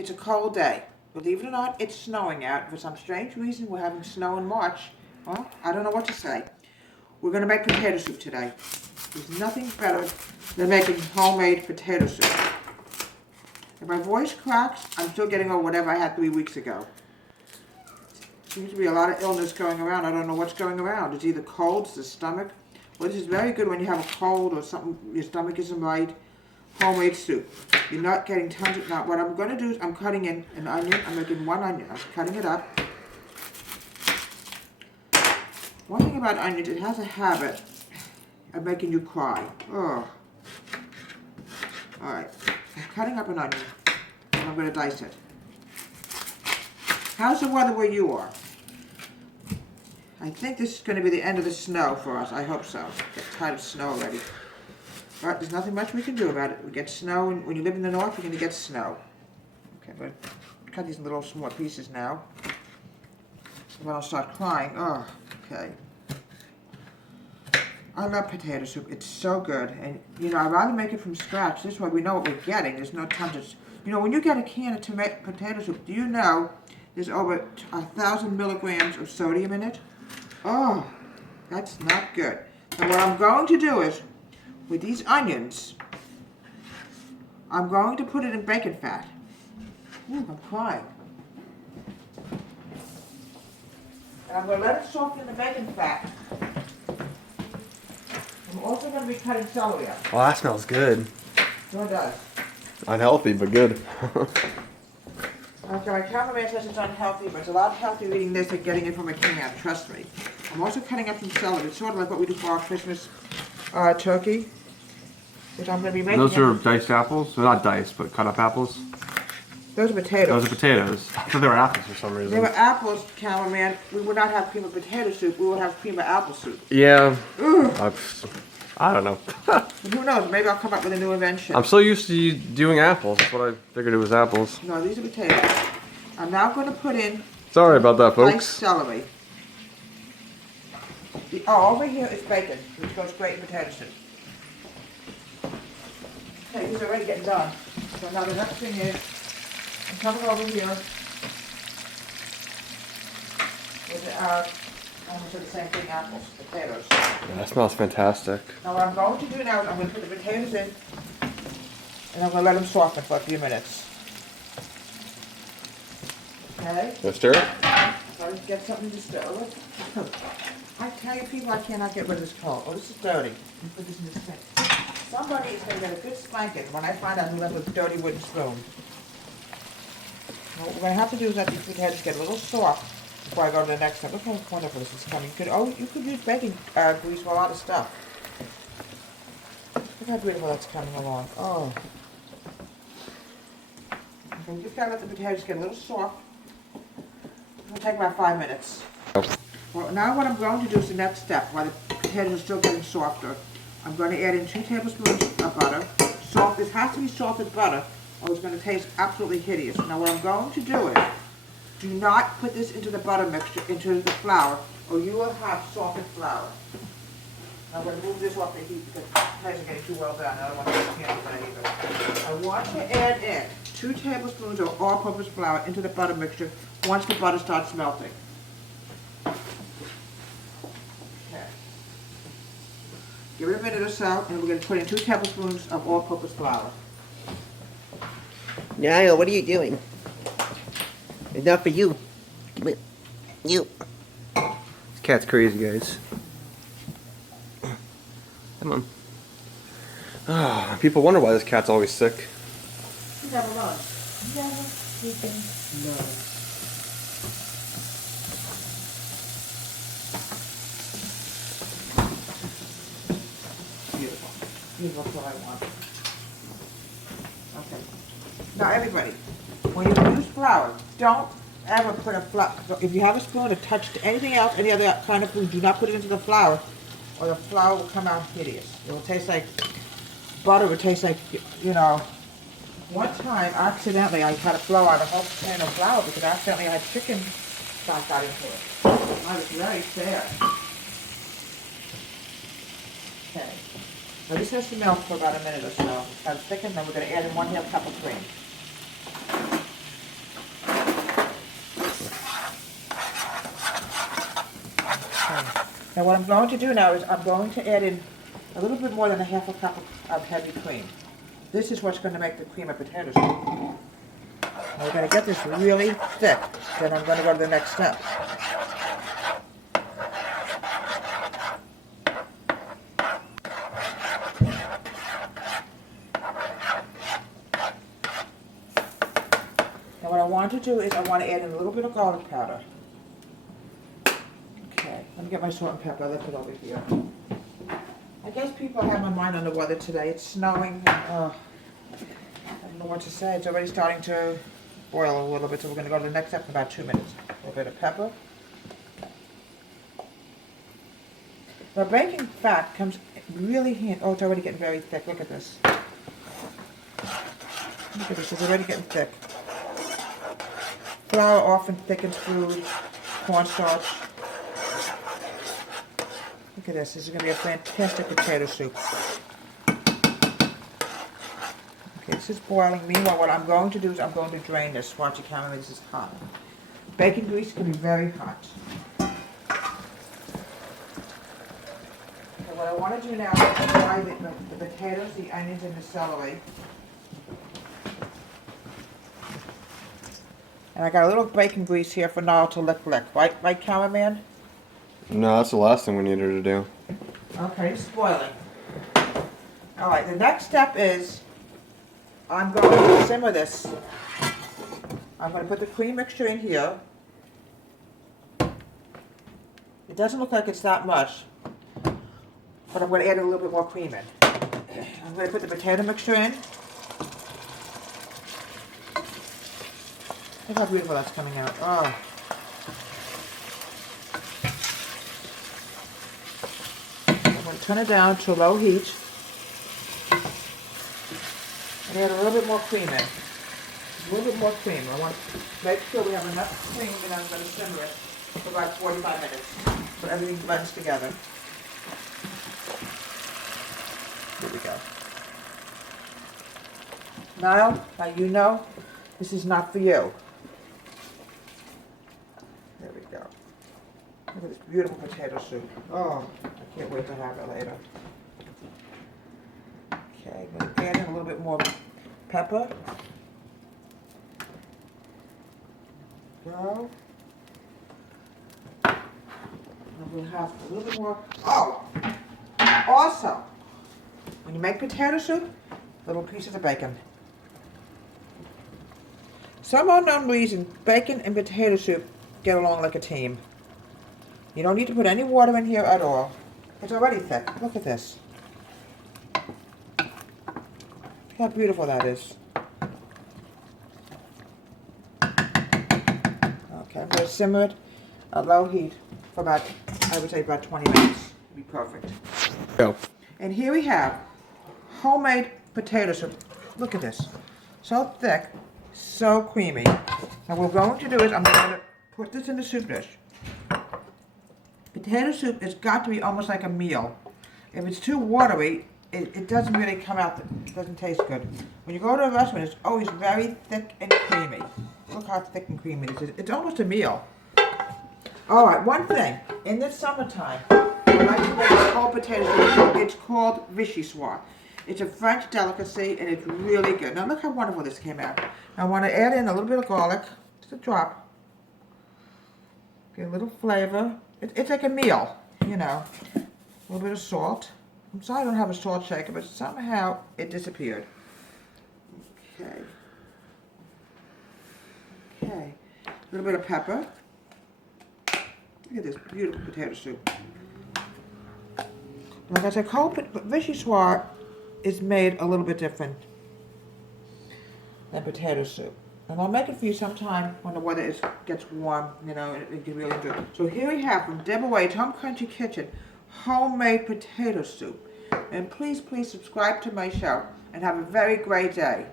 It's a cold day. Believe it or not, it's snowing out. For some strange reason, we're having snow in March. Well, I don't know what to say. We're going to make potato soup today. There's nothing better than making homemade potato soup. If my voice cracks, I'm still getting over whatever I had 3 weeks ago. Seems to be a lot of illness going around. I don't know what's going around. It's either cold, it's the stomach. Well, this is very good when you have a cold or something, your stomach isn't right. Homemade soup. You're not getting tons of, now what I'm going to do is I'm cutting in an onion. I'm making one onion. I'm cutting it up. One thing about onions, it has a habit of making you cry. Oh. Alright. I'm cutting up an onion and I'm going to dice it. How's the weather where you are? I think this is going to be the end of the snow for us. I hope so. Get tired of snow already. But there's nothing much we can do about it. We get snow, and when you live in the north, you're going to get snow. Okay, but cut these in little small pieces now. So then I'll start crying. Oh, okay. I love potato soup. It's so good. And, you know, I'd rather make it from scratch. This way we know what we're getting. There's no tons of... You know, when you get a can of potato soup, do you know there's over 1,000 milligrams of sodium in it? Oh, that's not good. And what I'm going to do is, with these onions, I'm going to put it in bacon fat. Ooh, I'm crying. And I'm going to let it soak in the bacon fat. I'm also going to be cutting celery up. Well, that smells good. So it does. Unhealthy, but good. Okay, my cameraman says it's unhealthy, but it's a lot healthier eating this than getting it from a can, trust me. I'm also cutting up some celery. It's sort of like what we do for our Christmas turkey, which I'm going to be making. Those are diced apples? They're not diced, but cut up apples? Those are potatoes. Those are potatoes. I thought they were apples for some reason. They were apples, cameraman. We would not have cream of potato soup. We would have cream of apple soup. Yeah. I don't know. But who knows? Maybe I'll come up with a new invention. I'm so used to you doing apples. That's what I figured it was apples. No, these are potatoes. I'm now going to put in... Sorry about that, folks. Diced celery. Oh, over here is bacon, which goes great in potato soup. Okay, these are already getting done. So now the next thing is, I'm coming over here with almost the same thing, apples, potatoes. Yeah, that smells fantastic. Now what I'm going to do now is I'm going to put the potatoes in, and I'm going to let them soften for a few minutes. Okay? Let's stir it. So I get something to stir with. I tell you people, I cannot get rid of this coal. Oh, this is dirty. Let me put this in this thing. Somebody is going to get a good spanking when I find out who left with a dirty wooden spoon. What we're going to have to do is let these potatoes get a little soft before I go to the next step. Look how wonderful this is coming. You could use baking grease for a lot of stuff. Look how beautiful that's coming along. Oh. Okay, we just got to let the potatoes get a little soft. It'll take about 5 minutes. Well, now what I'm going to do is the next step, while the potatoes are still getting softer. I'm going to add in 2 tablespoons of butter. Salt, this has to be salted butter, or it's going to taste absolutely hideous. Now what I'm going to do is, do not put this into the butter mixture, into the flour, or you will have salted flour. I'm going to move this off the heat because the potatoes are getting too well done. I don't want to cancel that either. I want to add in 2 tablespoons of all-purpose flour into the butter mixture once the butter starts melting. Give it a minute or so, and we're going to put in 2 tablespoons of all-purpose flour. Niall, what are you doing? Enough for you. You. This cat's crazy, guys. Come on. Ah, people wonder why this cat's always sick. You never learn. Never freaking learn. Beautiful, that's what I want. Okay. Now everybody, when you use flour, don't ever put a flour, if you have a spoon attached to anything else, any other kind of food, do not put it into the flour, or the flour will come out hideous. It will taste like butter, it will taste like, you know. One time, accidentally, I had to blow out a whole pan of flour because accidentally I had chicken stock got into it. I was very sad. Okay. Now this has to melt for about a minute or so. It's got to thicken, then we're going to add in 1/2 cup of cream. Now what I'm going to do now is I'm going to add in a little bit more than a half a cup of heavy cream. This is what's going to make the cream of potato soup. Now we're going to get this really thick. Then I'm going to go to the next step. Now what I want to do is I want to add in a little bit of garlic powder. Okay, let me get my salt and pepper. I left it over here. I guess people have my mind on the weather today. It's snowing. I don't know what to say. It's already starting to boil a little bit, so we're going to go to the next step in about 2 minutes. A little bit of pepper. Now baking fat comes really handy. Oh, it's already getting very thick. Look at this. Look at this. It's already getting thick. Flour often thickens food. Cornstarch. Look at this. This is going to be a fantastic potato soup. Okay, this is boiling. Meanwhile, what I'm going to do is I'm going to drain this. Watch your camera. This is hot. Bacon grease can be very hot. So what I want to do now is fry the potatoes, the onions, and the celery. And I got a little bacon grease here for Niall to lick. Right, cameraman? No, that's the last thing we need her to do. Okay, it's boiling. Alright, the next step is I'm going to simmer this. I'm going to put the cream mixture in here. It doesn't look like it's that much, but I'm going to add a little bit more cream in. I'm going to put the potato mixture in. Look how beautiful that's coming out. Oh. I'm going to turn it down to low heat. And add a little bit more cream in. A little bit more cream. I want to make sure we have enough cream, and I'm going to simmer it for about 45 minutes so everything blends together. Here we go. Niall, now you know this is not for you. There we go. Look at this beautiful potato soup. Oh, I can't wait to have it later. Okay, I'm going to add in a little bit more pepper. Go. And we'll have a little bit more. Oh! Also, when you make potato soup, little pieces of bacon. Some unknown reason, bacon and potato soup get along like a team. You don't need to put any water in here at all. It's already thick. Look at this. Look how beautiful that is. Okay, I'm going to simmer it at low heat for about, I would say about 20 minutes. It'll be perfect. Go. And here we have homemade potato soup. Look at this. So thick, so creamy. Now what we're going to do is I'm going to put this in the soup dish. Potato soup has got to be almost like a meal. If it's too watery, it doesn't really come out, it doesn't taste good. When you go to a restaurant, it's always very thick and creamy. Look how thick and creamy this is. It's almost a meal. All right, one thing. In the summertime, I like to make a whole potato soup. It's called vichyssoise. It's a French delicacy, and it's really good. Now look how wonderful this came out. I want to add in a little bit of garlic, just a drop. Get a little flavor. It's like a meal, you know. A little bit of salt. I'm sorry I don't have a salt shaker, but somehow it disappeared. Okay. Okay. A little bit of pepper. Look at this beautiful potato soup. Like I said, vichyssoise is made a little bit different than potato soup. And I'll make it for you sometime when the weather gets warm, you know, and you can really enjoy it. So here we have from Deb Wade's Home Country Kitchen, homemade potato soup. And please, please subscribe to my show and have a very great day.